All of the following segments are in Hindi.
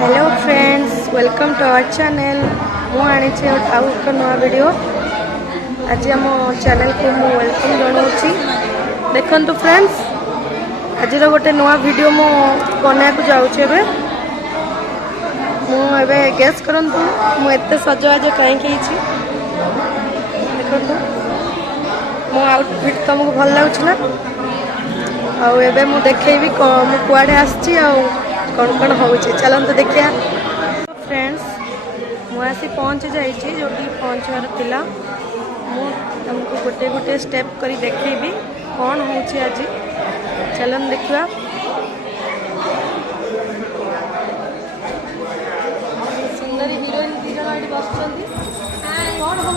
Hello friends, welcome to our channel. मु आनी आउ एक नया वीडियो। आज आम चैनल को मु वेलकम जनाऊँगी। देखंतु फ्रेंड्स, आज गोटे नया वीडियो मु बना को जाऊँचे। मुझे गेस करंतु मु एते सजवाज कहीं देखंतु मो आउटफिट तुमको भल लगुला। आबे मु देखेबी मु कुआडे आसी कौन कौन हो चलते देखिया। फ्रेंड्स, मुझे पहुँच जाइए जो पहुँचवार थिला। तुमको गोटे गोटे स्टेप करी देखेबी कौन हो आज। चलन देखा। सुंदरी हिरोइन दी जन ये बस कौन हो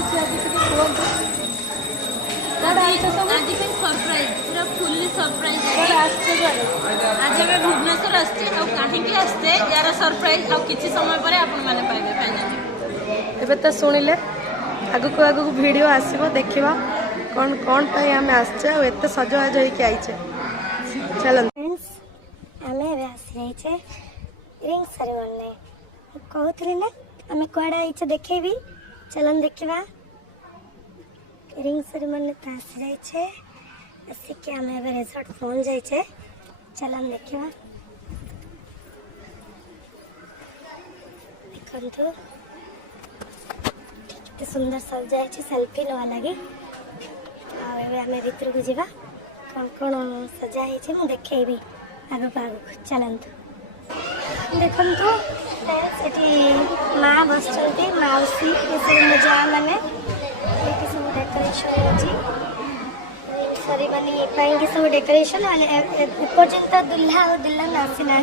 आज सरप्राइज पूरा फुल्ली सरप्राइज आज हमें भुवनेश्वर आसते कहीं आसते यार सरप्राइज किसी समय पर आपण मैंने पाइबे फाइनली। एबे तो सुनिले आगु को वीडियो आसीबो देखिबा कौन कौन पाई हमें आछे और एते सजवाज होई आइछे। चलन फ्रेंड्स, हमें एबे आसी जाइछे रिंग सेरेमनी। कहतली ना हमें कुआडा आइछे देखेबी। चलन देखिबा। रिंग सेरेमनी तो आसी जाइछे। आसिक आम रिसोर्ट पहुँच जाइछे। चलन देखा। देखु केते सुंदर सब जाए सेल्फी नवा लगे। आम भीतर को जावा कौन कौन सजा है देखेबी आग आग। चलतु देखु ये माँ बस मौसी ये जा मैंने सब डेकोरेशन सेरेमनी सब डेकोरेशन एपर्यंत दुल्हा और दुल्हन आसी ना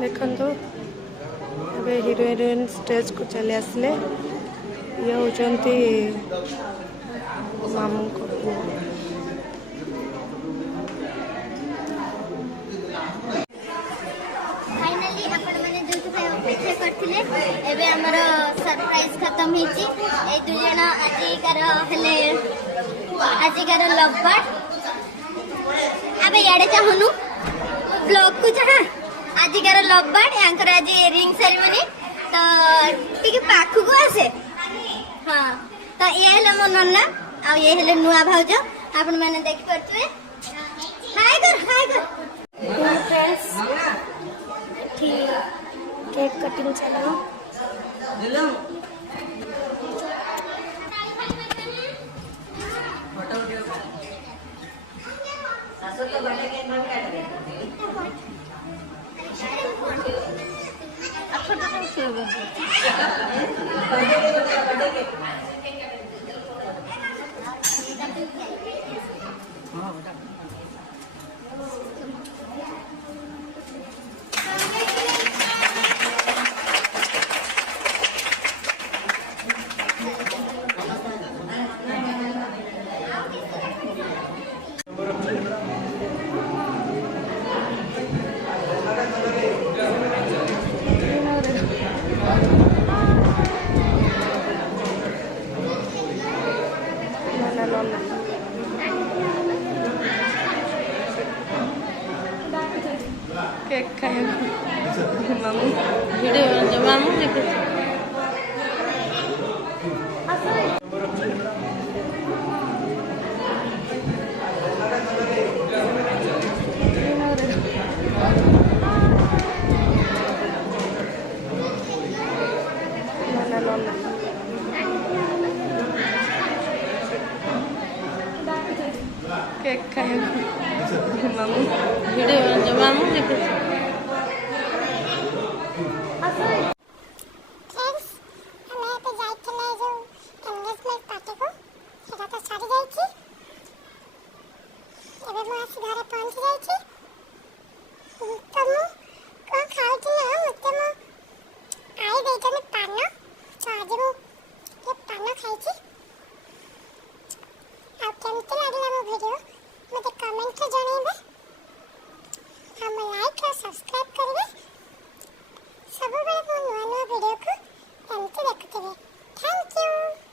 देखंतु अबे हीरोइन स्टेज को चले आसले। ये होचंती मामू को फाइनली आपण माने जो अपेक्षा करथिले एबे हमर सरप्राइज खत्म हिची। ए दु जना आजिकार लवबर्ड। अबे याडे चाहनु ब्लॉग को चाह आजिकार लवबर्ड यांकर आज रिंग सेरेमनी तो टिके पाखु को आसे। हां तो ये हेले मो नन्ना आ ये हेले नुआ भाउज आपण माने देखि परथुए। हाय कर फ्रेंड्स केक कटिंग चलो। केक खाए मामू वीडियो मामू देखो केक खाए मामू वीडियो मामू देखो सब्सक्राइब करेंगे सब नुआ नुआ वीडियो को देखते। Thank you.